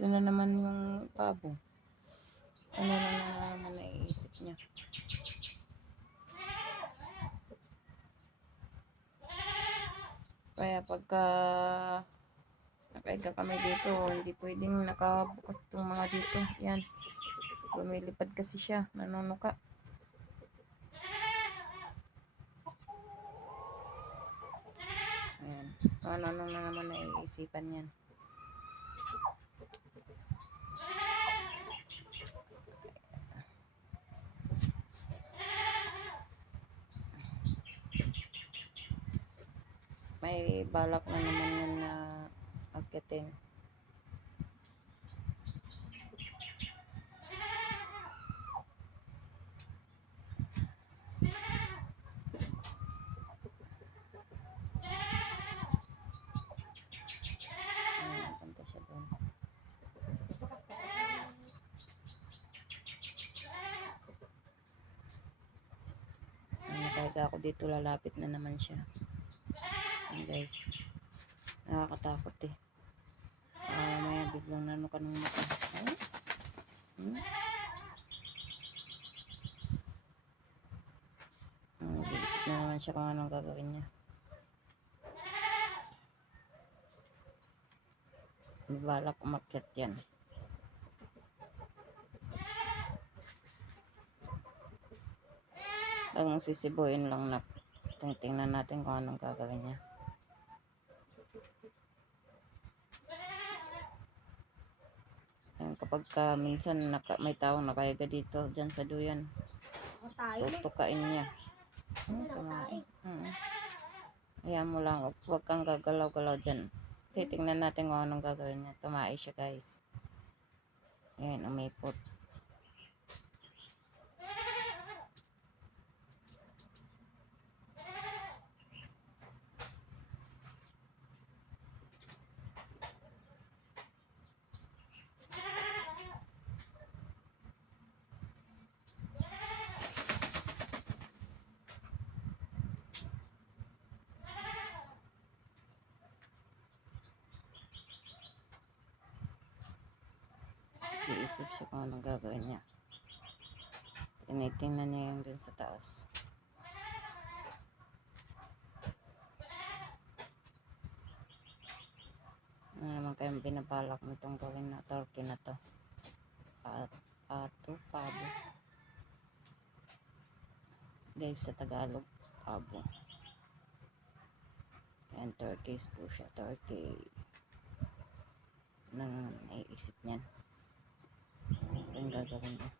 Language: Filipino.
Ito na naman yung pabo. Ano na naman naiisip niya. Kaya pagka nakahiga kami dito, hindi pwedeng nakabukas itong mga dito. Yan. Lumilipad kasi siya. Nanunuka. Ayan. Ano na naman naiisipan yan. May balak na naman yan na akitin. Punta siya doon. Nakahiga ako dito, lalapit na naman siya. Ayan guys. Nakakatakot eh. Maya biglang nanuka ng mata. Nag-iisip na naman siya kung anong gagawin niya. Balak umakyat yan. Ang sisibuin lang na tingnan natin kung anong gagawin niya. Ayan, kapag minsan may taong nakahiga dito dyan sa duyan, tutukain niya. Tumain. Ayan mo lang, huwag kang gagalaw-galaw dyan. Titingnan natin kung anong gagawin niya. Tumae siya guys. Ayan, umipot. Iisip siya kung anong gagawin niya. Tinitingnan niya yung dun sa taas. Ano naman kayong binabalak nitong gawin na turkey na to? Pato, pabo. Guys, sa Tagalog, pabo. Ayan, turkeys po siya. Turkey. Ano naman naiisip niyan? Ang gagawin niya.